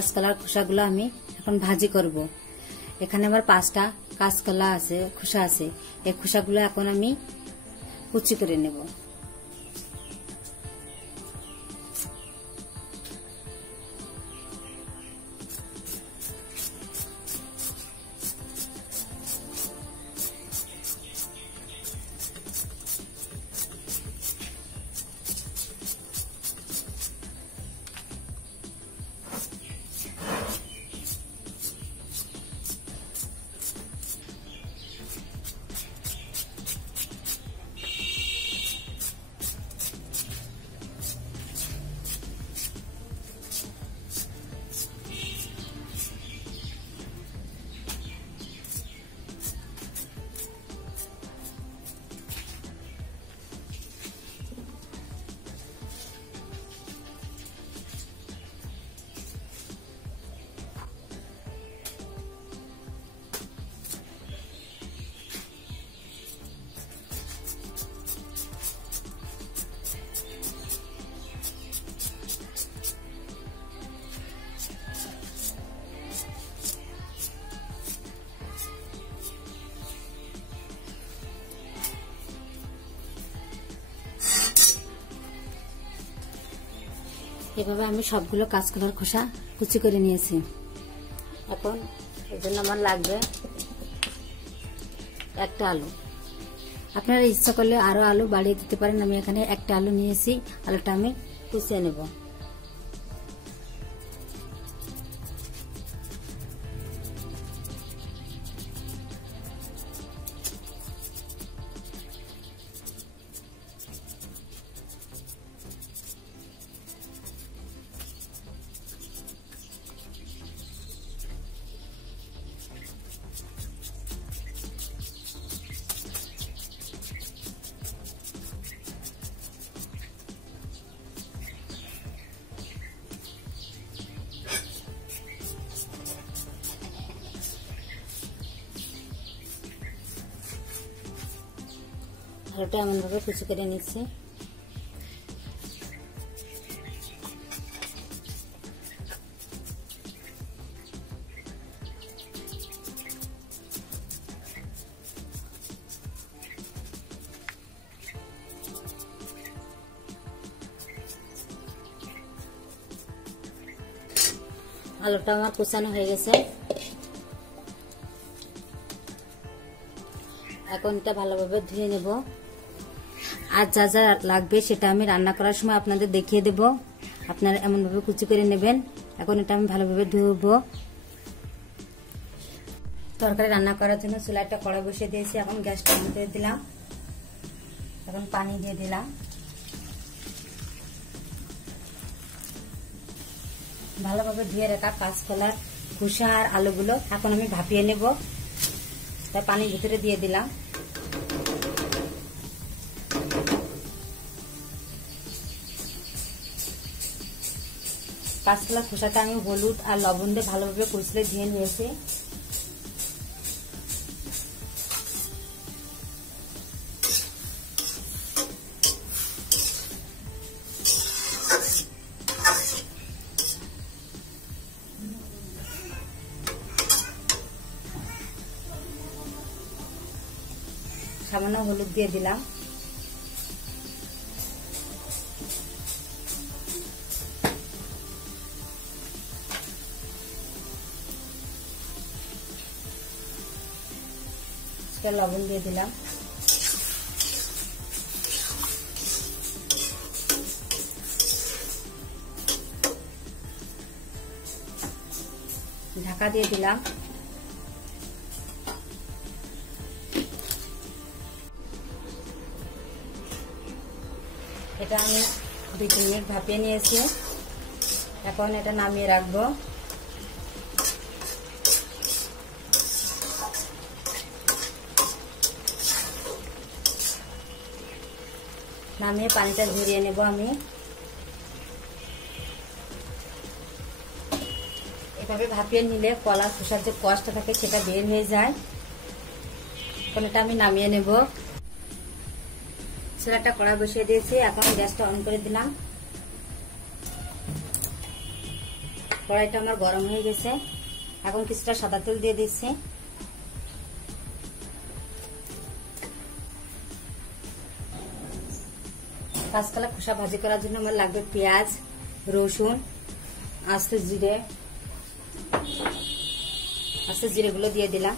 কাঁচকলার খোসাগুলো আমি এখন ভাজি করব। এখানে আমার 5টা কাঁচকলা আছে, খোসা আছে। এই খোসাগুলো এখন আমি কুচি করে নেব। এভাবে আমি সবগুলো কাঁচকলার খোসা কুচি করে নিয়েছি। এখন এর জন্য আমার লাগবে একটা আলু। আপনারা ইচ্ছা করলে আরো আলু বাড়িয়ে দিতে পারেন। আমি এখানে একটা আলু নিয়েছি, আলুটা আমি কুচিয়ে নেব। আলুটা এমনভাবে কুচি করে নিচ্ছি। আলুটা আমার কুচানো হয়ে গেছে। এখন এটা ভালোভাবে ধুয়ে নেব। আর যা যা লাগবে সেটা আমি রান্না করার সময় আপনাদের দেখিয়ে দেব। আপনারা এমনভাবে কুচি করে নেবেন। এখন এটা আমি ভালোভাবে ধুবো। তরকারি রান্না করার জন্য চুলায় একটা কড়াই বসিয়ে দিয়েছি। এখন গ্যাসটা অন করে দিলাম। এখন পানি দিয়ে দিলাম। ভালোভাবে ধুয়ে রাখা কাঁচকলার খোসা আর আলুগুলো এখন আমি ভাপিয়ে নেব। তাই পানির ভিতরে দিয়ে দিলাম। কাঁচকলার খোসাটা আমি হলুদ আর লবণ দিয়ে ভালোভাবে কুচলে ধুয়ে নিয়েছি। সামান্য হলুদ দিয়ে দিলাম। লবণ দিয়ে দিলাম। ঢাকা দিয়ে দিলাম। এটা আমি 2-3 মিনিট ভাপিয়ে নিয়েছি। এখন এটা নামিয়ে রাখবো। নামিয়ে পানিটা ঝরিয়ে নেব আমি। এভাবে ভাপিয়ে নিলে কলার খোসার যে কষ্টটা থাকে সেটা বের হয়ে যায়। এখন এটা আমি নামিয়ে নেব। চুলাটা কড়াই বসিয়ে দিয়েছি। এখন গ্যাসটা অন করে দিলাম। কড়াইটা আমার গরম হয়ে গেছে। এখন কিছুটা সাদা তেল দিয়ে দিচ্ছি। কাঁচকলা খোসা ভাজি করার জন্য আমার লাগবে পেঁয়াজ, রসুন, আস্তে জিরেগুলো দিয়ে দিলাম।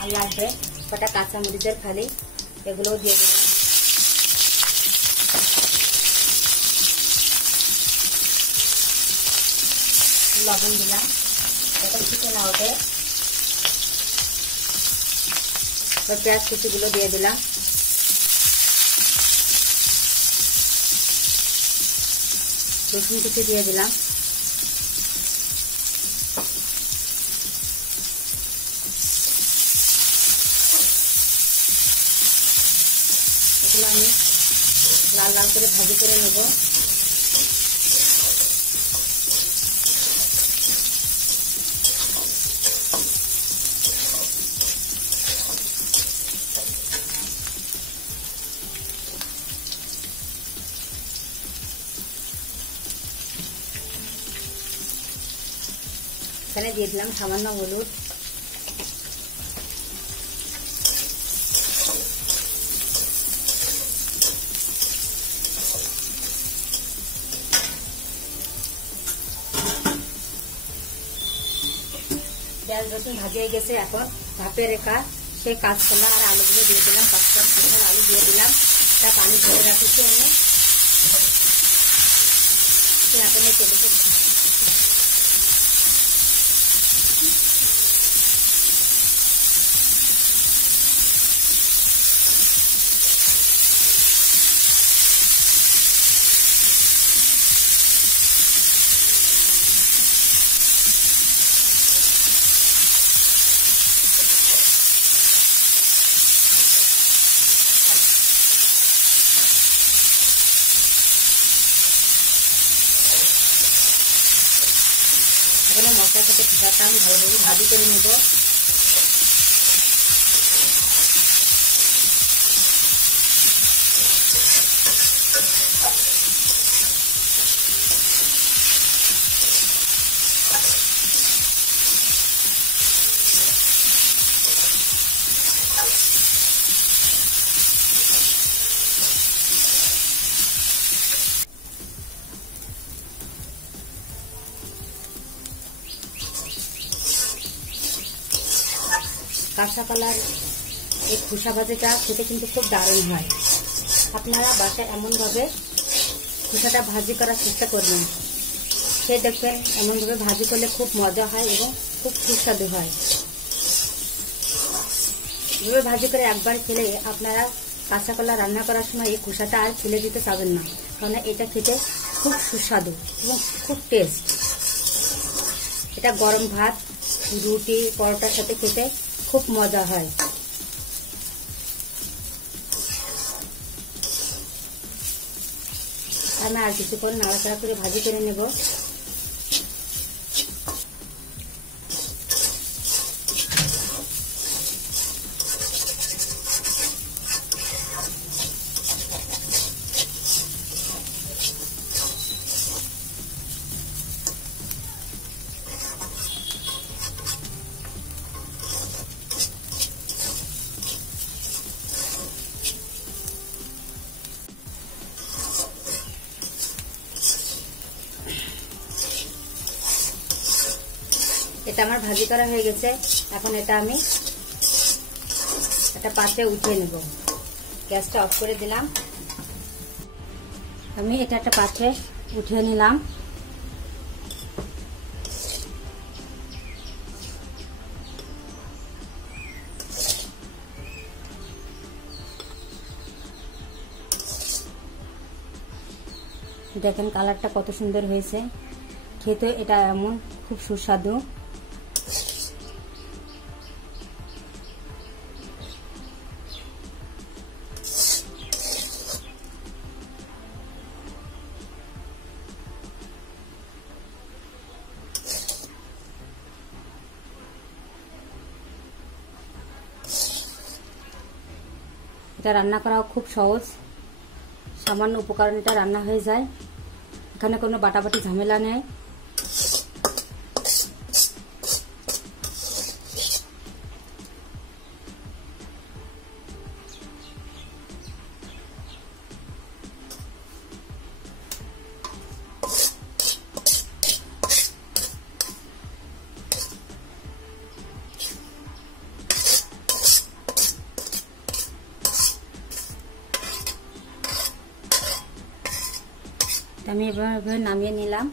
আর লাগবে কটা কাঁচামরিচের ফালি, এগুলোও দিয়ে দিলাম। লবণ দিলাম, এটা ফুটে না ওঠে। পেঁয়াজ কুচিগুলো দিয়ে দিলাম। রসুন কুচি দিয়ে দিলাম। এগুলো আমি লাল লাল করে ভাজি করে নেব। এখানে দিয়ে দিলাম সামান্য হলুদ, পেঁয়াজ রসুন ভাজি হয়ে গেছে। এখন ভাপে রেখা সেই কাঁচকলা আর আলুগুলো দিয়ে দিলাম। কাঁচকলা আলু দিয়ে দিলাম। এটা পানি ধরে রাখছি আমি। তেলে তেলে করছি। এখানে মশলার সাথে খোসাটা আমি ভালোভাবে ভাজি করে নেব। কাঁচাকলার এই খোসা ভাজিটা খেতে কিন্তু খুব দারুণ হয়। আপনারা বাসায় এমনভাবে খোসাটা ভাজি করার চেষ্টা করবেন। সে দেখবেন এমনভাবে ভাজি করলে খুব মজা হয় এবং খুব সুস্বাদু হয়। এভাবে ভাজি করে একবার খেলে আপনারা কাঁচাকলা রান্না করার সময় এই খোসাটা আর ফেলে দিতে চাবেন না, কারণ এটা খেতে খুব সুস্বাদু এবং খুব টেস্ট। এটা গরম ভাত, রুটি, পরোটার সাথে খেতে খুব মজা হয়। আমি আর কিছুক্ষণ নাড়াচাড়া করে ভাজি করে নেব। এটা আমার ভাজি করা হয়ে গেছে। এখন এটা আমি একটা পাত্রে উঠিয়ে নেব। গ্যাসটা অফ করে দিলাম। আমি এটা একটা পাত্রে উঠিয়ে নিলাম। দেখেন কালারটা কত সুন্দর হয়েছে। খেতে এটা এমন খুব সুস্বাদু। এটা রান্না করাও খুব সহজ। সামান্য উপকরণটা রান্না হয়ে যায়। এখানে কোনো বাটাবাটি ঝামেলা নেই। আমি এভাবে নামিয়ে নিলাম।